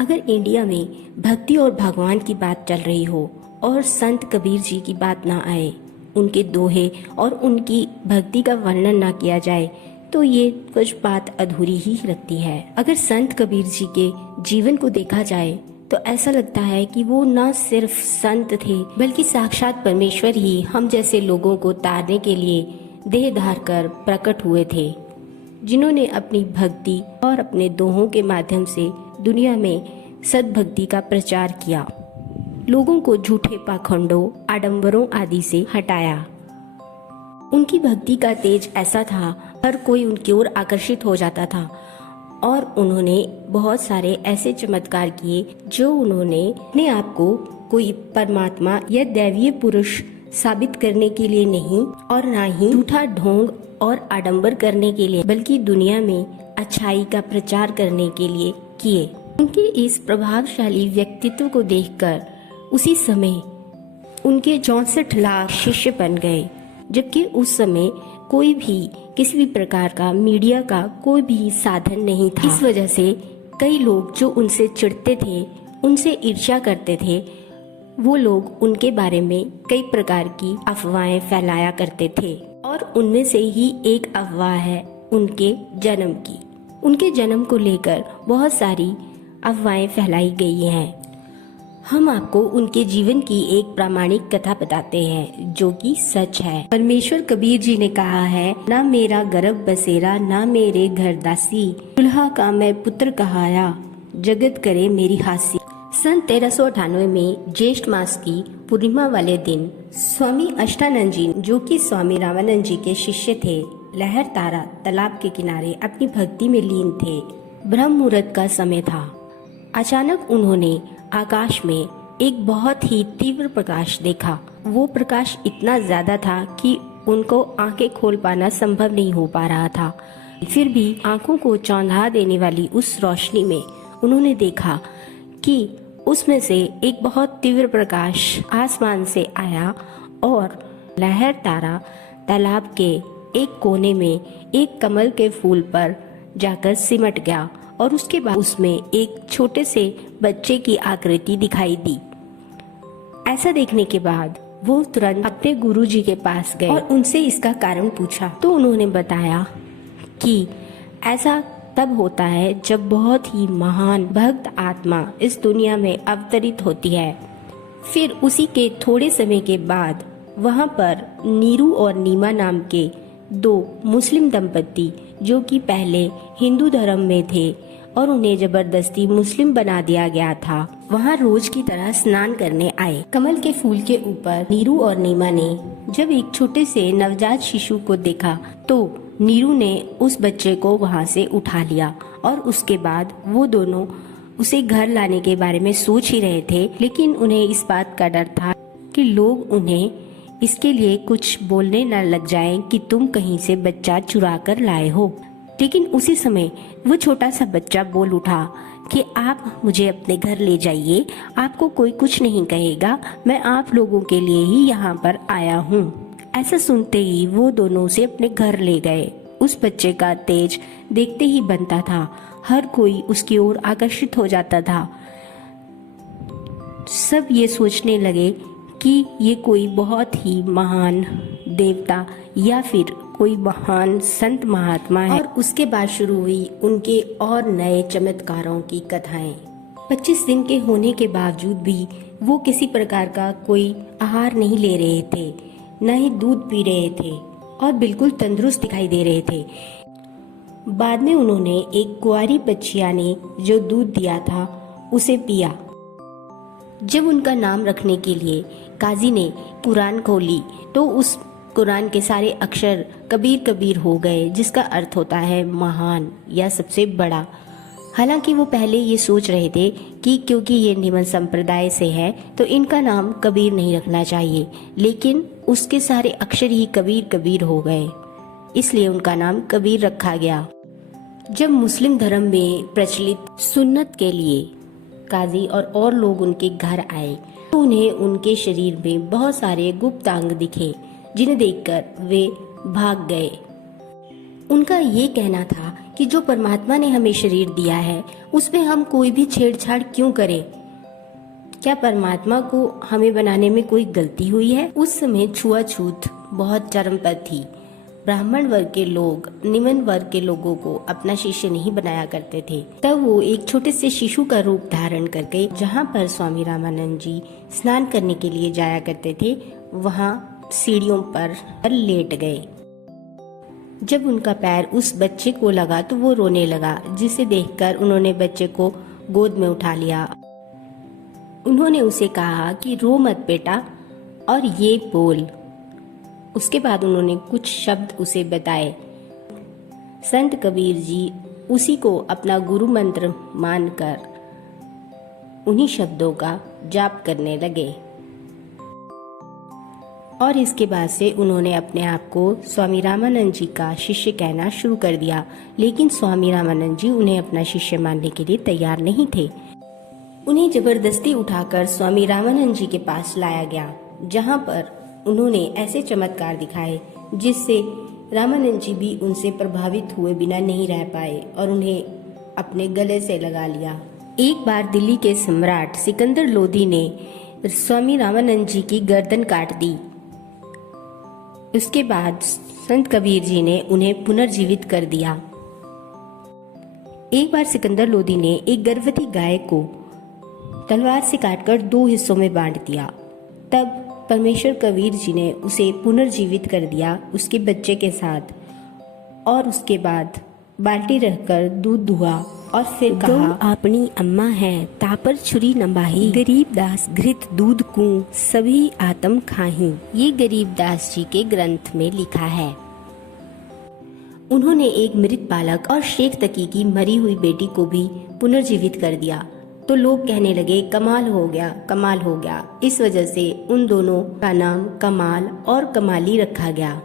अगर इंडिया में भक्ति और भगवान की बात चल रही हो और संत कबीर जी की बात ना आए, उनके दोहे और उनकी भक्ति का वर्णन ना किया जाए, तो ये कुछ बात अधूरी ही लगती है। अगर संत कबीर जी के जीवन को देखा जाए तो ऐसा लगता है कि वो न सिर्फ संत थे बल्कि साक्षात परमेश्वर ही हम जैसे लोगों को तारने के लिए देह धार कर प्रकट हुए थे, जिन्होंने अपनी भक्ति और अपने दोहों के माध्यम से दुनिया में सद्भक्ति का प्रचार किया, लोगों को झूठे पाखंडों, आडंबरों आदि से हटाया। उनकी भक्ति का तेज ऐसा था, हर कोई उनकी ओर आकर्षित हो जाता था और उन्होंने बहुत सारे ऐसे चमत्कार किए जो उन्होंने अपने आप को कोई परमात्मा या दैवीय पुरुष साबित करने के लिए नहीं और ना ही झूठा ढोंग और आडंबर करने के लिए, बल्कि दुनिया में अच्छाई का प्रचार करने के लिए किए। उनके इस प्रभावशाली व्यक्तित्व को देखकर उसी समय उनके 64 लाख शिष्य बन गए, जबकि उस समय कोई भी किसी भी प्रकार का मीडिया का कोई भी साधन नहीं था। इस वजह से कई लोग जो उनसे चिढ़ते थे, उनसे ईर्ष्या करते थे, वो लोग उनके बारे में कई प्रकार की अफवाहें फैलाया करते थे और उनमें से ही एक अफवाह है उनके जन्म की। उनके जन्म को लेकर बहुत सारी अफवाहें फैलाई गई हैं। हम आपको उनके जीवन की एक प्रामाणिक कथा बताते हैं जो कि सच है। परमेश्वर कबीर जी ने कहा है, ना मेरा गर्भ बसेरा ना मेरे घर दासी, दुल्हा का मैं पुत्र कहाया, जगत करे मेरी हासी। सन 1398 में ज्येष्ठ मास की पूर्णिमा वाले दिन स्वामी अष्टानंद जी, जो कि स्वामी रामानंद जी के शिष्य थे, लहर तारा तालाब के किनारे अपनी भक्ति में लीन थे। ब्रह्म मुहूर्त का समय था। अचानक उन्होंने आकाश में एक बहुत ही तीव्र प्रकाश देखा। वो प्रकाश इतना ज्यादा था कि उनको आंखें खोल पाना संभव नहीं हो पा रहा था। फिर भी आंखों को चौंधा देने वाली उस रोशनी में उन्होंने देखा कि उसमें से एक बहुत तीव्र प्रकाश आसमान से आया और लहर तारा तालाब के एक कोने में एक कमल के फूल पर जाकर सिमट गया और उसके बाद उसमें एक छोटे से बच्चे की आकृति दिखाई दी। ऐसा देखने के बाद वो तुरंत अपने गुरुजी के पास गए और उनसे इसका कारण पूछा, तो उन्होंने बताया कि ऐसा तब होता है जब बहुत ही महान भक्त आत्मा इस दुनिया में अवतरित होती है। फिर उसी के थोड़े समय के बाद वहाँ पर नीरू और नीमा नाम के 2 मुस्लिम दंपति, जो कि पहले हिंदू धर्म में थे और उन्हें जबरदस्ती मुस्लिम बना दिया गया था, वहाँ रोज की तरह स्नान करने आए। कमल के फूल के ऊपर नीरू और नीमा ने जब एक छोटे से नवजात शिशु को देखा तो नीरू ने उस बच्चे को वहाँ से उठा लिया और उसके बाद वो दोनों उसे घर लाने के बारे में सोच ही रहे थे, लेकिन उन्हें इस बात का डर था कि लोग उन्हें इसके लिए कुछ बोलने न लग जाएं कि तुम कहीं से बच्चा चुरा कर लाए हो। लेकिन उसी समय वो छोटा सा बच्चा बोल उठा कि आप मुझे अपने घर ले जाइए, आपको कोई कुछ नहीं कहेगा, मैं आप लोगों के लिए ही यहाँ पर आया हूँ। ऐसा सुनते ही वो दोनों उसे अपने घर ले गए। उस बच्चे का तेज देखते ही बनता था, हर कोई उसकी ओर आकर्षित हो जाता था। सब ये सोचने लगे कि ये कोई बहुत ही महान देवता या फिर कोई महान संत महात्मा है। और उसके बाद शुरू हुई उनके और नए चमत्कारों की कथाएं। 25 दिन के होने के बावजूद भी वो किसी प्रकार का कोई आहार नहीं ले रहे थे, न ही दूध पी रहे थे और बिल्कुल तंदुरुस्त दिखाई दे रहे थे। बाद में उन्होंने एक कुंवारी बच्चिया ने जो दूध दिया था उसे पिया। जब उनका नाम रखने के लिए काजी ने कुरान खोली तो उस कुरान के सारे अक्षर कबीर कबीर हो गए, जिसका अर्थ होता है महान या सबसे बड़ा। हालांकि वो पहले ये सोच रहे थे कि क्योंकि ये निमन संप्रदाय से है तो इनका नाम कबीर नहीं रखना चाहिए, लेकिन उसके सारे अक्षर ही कबीर कबीर हो गए, इसलिए उनका नाम कबीर रखा गया। जब मुस्लिम धर्म में प्रचलित सुन्नत के लिए काजी और लोग उनके घर आए तो उन्हें उनके शरीर में बहुत सारे गुप्त अंग दिखे, जिन्हें देखकर वे भाग गए। उनका ये कहना था कि जो परमात्मा ने हमें शरीर दिया है उसमें हम कोई भी छेड़छाड़ क्यों करें? क्या परमात्मा को हमें बनाने में कोई गलती हुई है? उस समय छुआछूत बहुत चरम पर थी। ब्राह्मण वर्ग के लोग निम्न वर्ग के लोगों को अपना शिष्य नहीं बनाया करते थे। तब वो एक छोटे से शिशु का रूप धारण करके जहाँ पर स्वामी रामानंद जी स्नान करने के लिए जाया करते थे वहाँ सीढ़ियों पर लेट गए। जब उनका पैर उस बच्चे को लगा तो वो रोने लगा, जिसे देखकर उन्होंने बच्चे को गोद में उठा लिया। उन्होंने उसे कहा कि रो मत बेटा और ये बोल। उसके बाद उन्होंने कुछ शब्द उसे बताए। संत कबीर जी उसी को अपना गुरु मंत्र मानकर उन्हीं शब्दों का जाप करने लगे और इसके बाद से उन्होंने अपने आप को स्वामी रामानंद जी का शिष्य कहना शुरू कर दिया। लेकिन स्वामी रामानंद जी उन्हें अपना शिष्य मानने के लिए तैयार नहीं थे। उन्हें जबरदस्ती उठाकर स्वामी रामानंद जी के पास लाया गया, जहां पर उन्होंने ऐसे चमत्कार दिखाए जिससे रामानंद जी भी उनसे प्रभावित हुए बिना नहीं रह पाए और उन्हें अपने गले से लगा लिया। एक बार दिल्ली के सम्राट सिकंदर लोदी ने स्वामी रामानंद जी की गर्दन काट दी। उसके बाद संत कबीर जी ने उन्हें पुनर्जीवित कर दिया। एक बार सिकंदर लोदी ने एक गर्भवती गाय को तलवार से काटकर 2 हिस्सों में बांट दिया। तब परमेश्वर कबीर जी ने उसे पुनर्जीवित कर दिया उसके बच्चे के साथ और उसके बाद बाल्टी रखकर दूध दुहा और फिर कहा, अपनी अम्मा है तापर छुरी नंबाही, गरीब दास घृत दूध कू सभी आत्म खाही। ये गरीब दास जी के ग्रंथ में लिखा है। उन्होंने एक मृत बालक और शेख तकी की मरी हुई बेटी को भी पुनर्जीवित कर दिया तो लोग कहने लगे कमाल हो गया, कमाल हो गया। इस वजह से उन दोनों का नाम कमाल और कमाली रखा गया।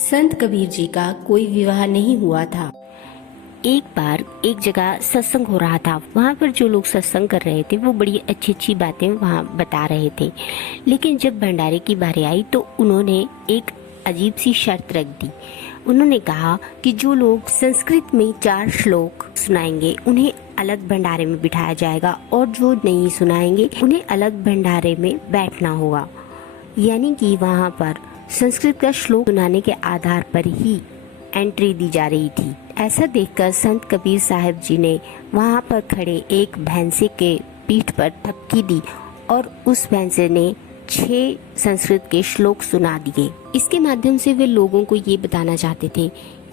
संत कबीर जी का कोई विवाह नहीं हुआ था। एक बार एक जगह सत्संग हो रहा था। वहाँ पर जो लोग सत्संग कर रहे थे वो बड़ी अच्छी अच्छी बातें वहाँ बता रहे थे, लेकिन जब भंडारे की बारी आई तो उन्होंने एक अजीब सी शर्त रख दी। उन्होंने कहा कि जो लोग संस्कृत में 4 श्लोक सुनाएंगे उन्हें अलग भंडारे में बिठाया जाएगा और जो नहीं सुनाएंगे उन्हें अलग भंडारे में बैठना होगा। यानी कि वहाँ पर संस्कृत का श्लोक सुनाने के आधार पर ही एंट्री दी जा रही थी। ऐसा देखकर संत कबीर साहब जी ने वहाँ पर खड़े एक भैंसे के पीठ पर थपकी दी और उस भैंसे ने 6 संस्कृत के श्लोक सुना दिए। इसके माध्यम से वे लोगों को ये बताना चाहते थे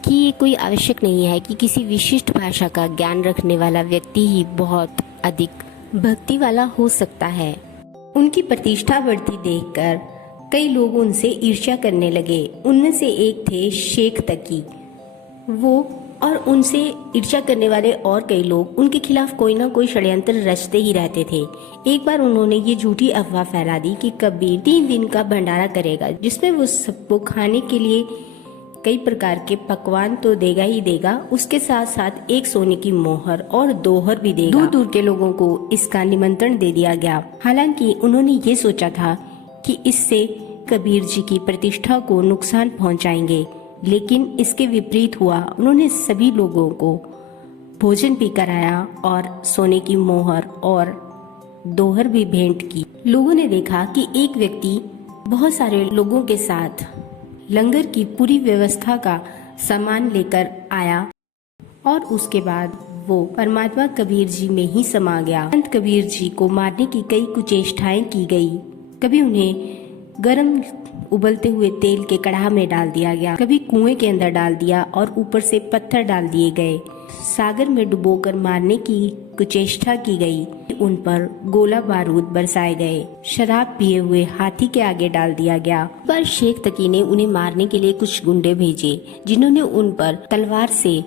कि ये कोई आवश्यक नहीं है कि किसी विशिष्ट भाषा का ज्ञान रखने वाला व्यक्ति ही बहुत अधिक भक्ति वाला हो सकता है। उनकी प्रतिष्ठा बढ़ती देखकर कई लोग उनसे ईर्ष्या करने लगे। उनमें से एक थे शेख तकी। वो और उनसे ईर्ष्या करने वाले और कई लोग उनके खिलाफ कोई ना कोई षड्यंत्र रचते ही रहते थे। एक बार उन्होंने ये झूठी अफवाह फैला दी कि कबीर 3 दिन का भंडारा करेगा, जिसमें वो सबको खाने के लिए कई प्रकार के पकवान तो देगा ही देगा, उसके साथ साथ एक सोने की मोहर और दोहर भी देगा। दूर दूर के लोगों को इसका निमंत्रण दे दिया गया। हालांकि उन्होंने ये सोचा था कि इससे कबीर जी की प्रतिष्ठा को नुकसान पहुंचाएंगे, लेकिन इसके विपरीत हुआ। उन्होंने सभी लोगों को भोजन भी कराया और सोने की मोहर और दोहर भी भेंट की। लोगों ने देखा कि एक व्यक्ति बहुत सारे लोगों के साथ लंगर की पूरी व्यवस्था का सामान लेकर आया और उसके बाद वो परमात्मा कबीर जी में ही समा गया। संत कबीर जी को मारने की कई कुचेष्टाएं की गई। कभी उन्हें गरम उबलते हुए तेल के कड़ाह में डाल दिया गया, कभी कुएं के अंदर डाल दिया और ऊपर से पत्थर डाल दिए गए। सागर में डुबोकर मारने की कुचेष्टा की गई। उन पर गोला बारूद बरसाए गए। शराब पिए हुए हाथी के आगे डाल दिया गया। पर शेख तकी ने उन्हें मारने के लिए कुछ गुंडे भेजे, जिन्होंने उन पर तलवार से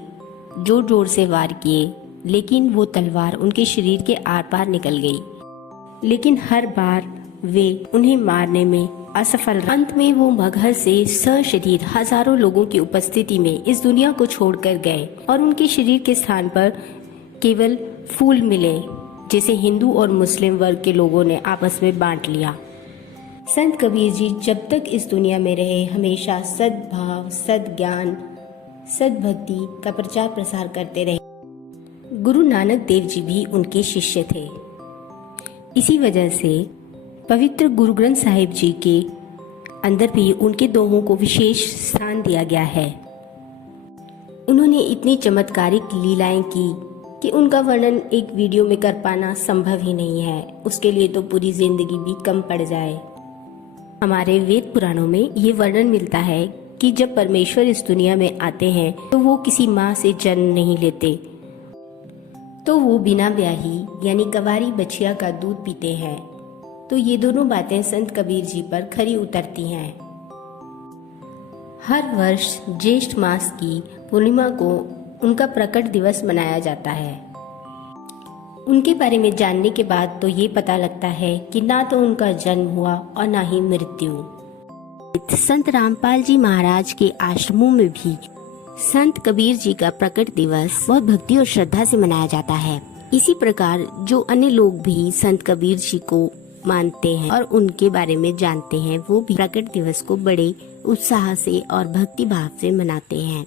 जोर जोर से वार किए, लेकिन वो तलवार उनके शरीर के आर पार निकल गई। लेकिन हर बार वे उन्हें मारने में असफल रहे। अंत में वो मगहर से सशरीर हजारों लोगों की उपस्थिति में इस दुनिया को छोड़कर गए और उनके शरीर के स्थान पर केवल फूल मिले, जिसे हिंदू और मुस्लिम वर्ग के लोगों ने आपस में बांट लिया। संत कबीर जी जब तक इस दुनिया में रहे हमेशा सद्भाव, सद्ज्ञान सद्भक्ति का प्रचार प्रसार करते रहे। गुरु नानक देव जी भी उनके शिष्य थे। इसी वजह से पवित्र गुरु ग्रंथ साहिब जी के अंदर भी उनके दोहों को विशेष स्थान दिया गया है। उन्होंने इतनी चमत्कारिक लीलाएं की कि उनका वर्णन एक वीडियो में कर पाना संभव ही नहीं है। उसके लिए तो पूरी जिंदगी भी कम पड़ जाए। हमारे वेद पुराणों में ये वर्णन मिलता है कि जब परमेश्वर इस दुनिया में आते हैं तो वो किसी माँ से जन्म नहीं लेते, तो वो बिना ब्याही यानी गवारी बछिया का दूध पीते हैं। तो ये दोनों बातें संत कबीर जी पर खरी उतरती हैं। हर वर्ष ज्येष्ठ मास की पूर्णिमा को उनका प्रकट दिवस मनाया जाता है। उनके बारे में जानने के बाद तो ये पता लगता है कि ना तो उनका जन्म हुआ और ना ही मृत्यु। संत रामपाल जी महाराज के आश्रमों में भी संत कबीर जी का प्रकट दिवस बहुत भक्ति और श्रद्धा से मनाया जाता है। इसी प्रकार जो अन्य लोग भी संत कबीर जी को मानते हैं और उनके बारे में जानते हैं, वो भी प्रकट दिवस को बड़े उत्साह से और भक्ति भाव से मनाते हैं।